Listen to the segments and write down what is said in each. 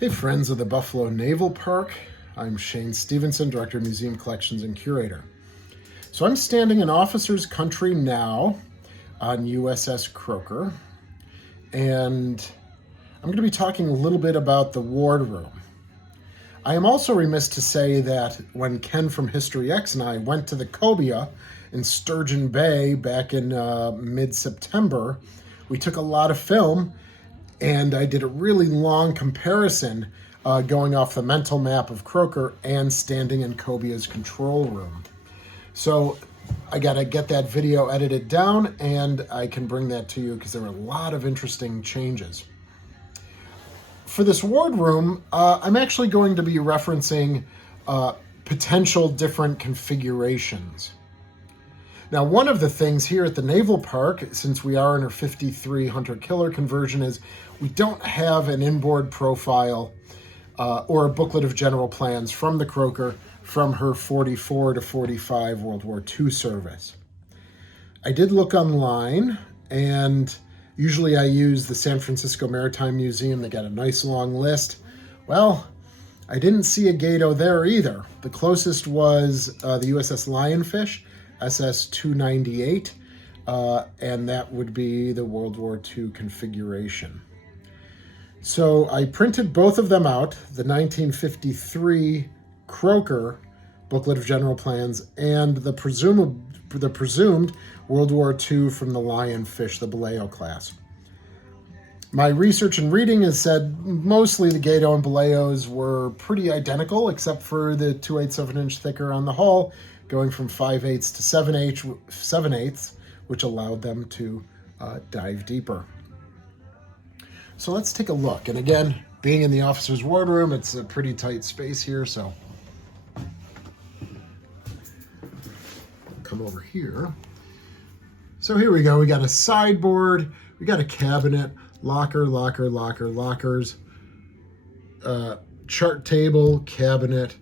Hey friends of the Buffalo Naval Park, I'm Shane Stevenson, Director of Museum Collections and Curator. So I'm standing in Officers Country now on USS Croaker, and I'm going to be talking a little bit about the Wardroom. I am also remiss to say that when Ken from History X and I went to the Cobia in Sturgeon Bay back in mid-September, we took a lot of film and I did a really long comparison going off the mental map of Croaker and standing in Cobia's control room. So I got to get that video edited down and I can bring that to you because there were a lot of interesting changes. For this Wardroom, I'm actually going to be referencing potential different configurations. Now, one of the things here at the Naval Park, since we are in our 53 Hunter-Killer conversion, is we don't have an inboard profile or a booklet of general plans from the Croaker from her 44 to 45 World War II service. I did look online, and usually I use the San Francisco Maritime Museum. They got a nice long list. Well, I didn't see a Gato there either. The closest was the USS Lionfish, SS-298, and that would be the World War II configuration. So I printed both of them out, the 1953 Croaker booklet of general plans and the presumed World War II from the Lionfish, the Baleo class. My research and reading has said mostly the Gato and Baleos were pretty identical, except for the 2/8 inch thicker on the hull, going from 5/8 to 7/8, which allowed them to dive deeper. So let's take a look. And again, being in the officer's wardroom, it's a pretty tight space here, so come over here. So here we go. We got a sideboard, we got a cabinet, lockers, chart table, cabinet,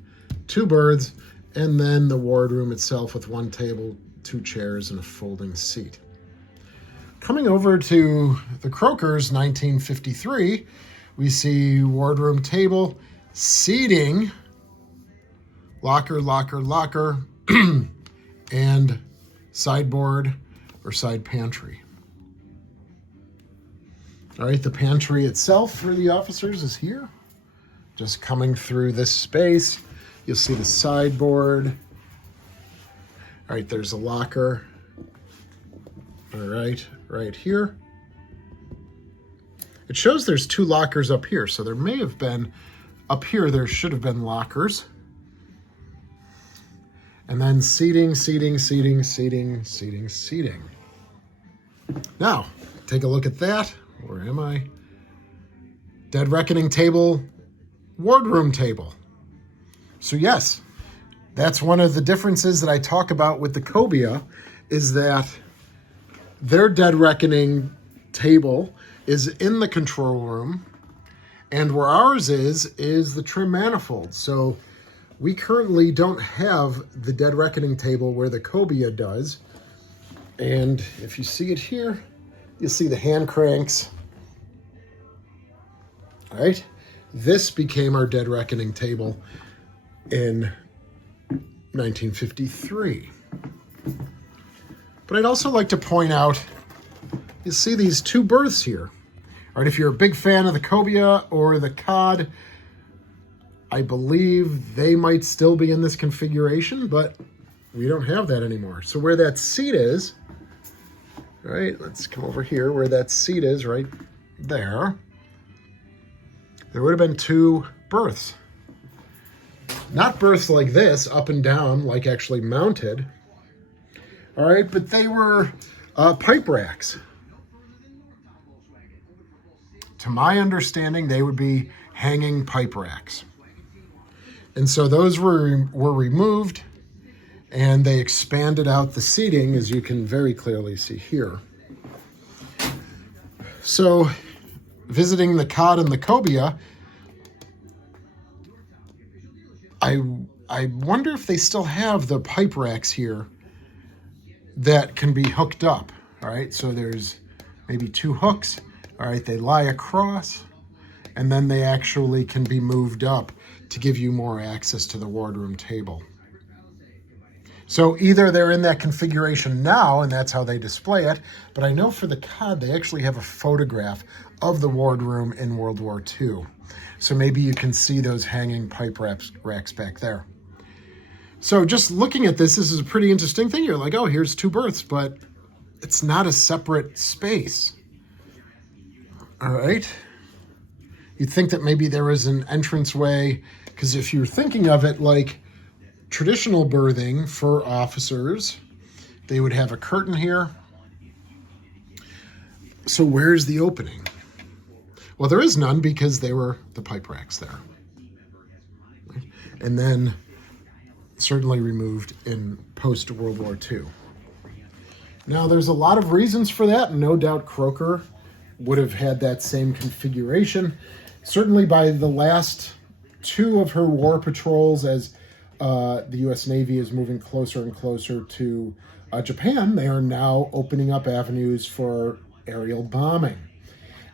two berths, and then the wardroom itself with one table, two chairs, and a folding seat. Coming over to the Croaker's 1953, we see wardroom table, seating, locker, and sideboard or side pantry. All right, the pantry itself for the officers is here. Just coming through this space, you'll see the sideboard. All right, there's a locker. All right here. It shows there's two lockers up here, so there may have been, up here there should have been lockers. And then seating. Now, take a look at that. Where am I? Dead reckoning table, wardroom table. So yes, that's one of the differences that I talk about with the Cobia, is that their dead reckoning table is in the control room, and where ours is the trim manifold. So we currently don't have the dead reckoning table where the Cobia does. And if you see it here, you'll see the hand cranks. All right, this became our dead reckoning table in 1953. But I'd also like to point out, you see these two berths here. All right, if you're a big fan of the Cobia or the Cod, I believe they might still be in this configuration, but we don't have that anymore. So where that seat is, right, let's come over here, where that seat is right there, there would have been two berths. Not berths like this, up and down, like actually mounted. All right, but they were pipe racks. To my understanding, they would be hanging pipe racks. And so those were removed, and they expanded out the seating, as you can very clearly see here. So visiting the Cod and the Cobia, I wonder if they still have the pipe racks here that can be hooked up. All right, so there's maybe two hooks. All right, they lie across, and then they actually can be moved up to give you more access to the wardroom table. So either they're in that configuration now, and that's how they display it, but I know for the Cod, they actually have a photograph of the wardroom in World War II. So maybe you can see those hanging pipe racks back there. So just looking at this is a pretty interesting thing. You're like, oh, here's 2 berths, but it's not a separate space. All right. You'd think that maybe there was an entranceway, because if you're thinking of it like traditional berthing for officers, they would have a curtain here. So where's the opening? Well, there is none because they were the pipe racks there. And then certainly removed in post-World War II. Now, there's a lot of reasons for that. No doubt Croaker would have had that same configuration. Certainly by the last 2 of her war patrols, as the U.S. Navy is moving closer and closer to Japan, they are now opening up avenues for aerial bombing.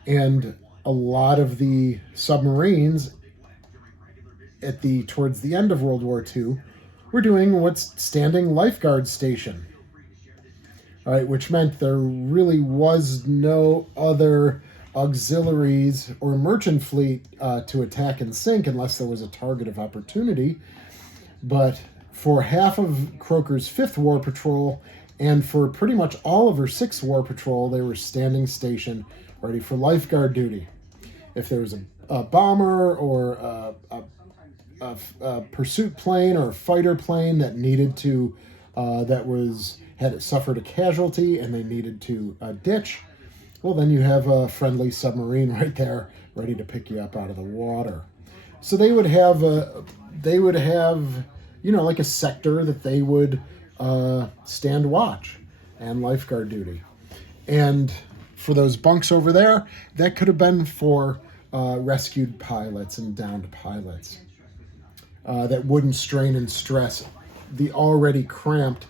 And a lot of the submarines towards the end of World War II were doing what's standing lifeguard station. All right, which meant there really was no other auxiliaries or merchant fleet to attack and sink unless there was a target of opportunity. But for half of Croaker's 5th War Patrol and for pretty much all of her 6th War Patrol, they were standing station ready for lifeguard duty. If there was a bomber or a pursuit plane or a fighter plane that needed to, had suffered a casualty and they needed to ditch, well, then you have a friendly submarine right there ready to pick you up out of the water. So they would have, like a sector that they would stand watch and lifeguard duty. And for those bunks over there, that could have been for rescued pilots and downed pilots that wouldn't strain and stress the already cramped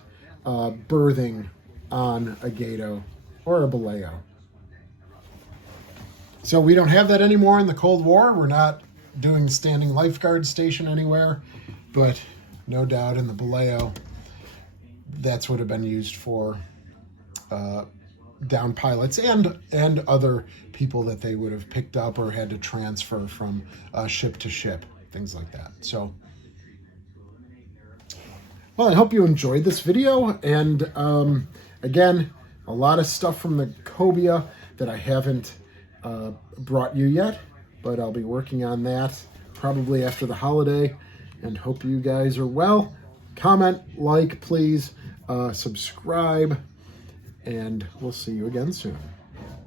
berthing on a Gato or a Baleo. So we don't have that anymore in the Cold War. We're not doing standing lifeguard station anywhere, but no doubt in the Baleo, that's what have been used for down pilots and other people that they would have picked up or had to transfer from ship to ship, things like that. So, well, I hope you enjoyed this video. And again, a lot of stuff from the Cobia that I haven't brought you yet, but I'll be working on that probably after the holiday, and hope you guys are well. Comment, like, please, subscribe, and we'll see you again soon.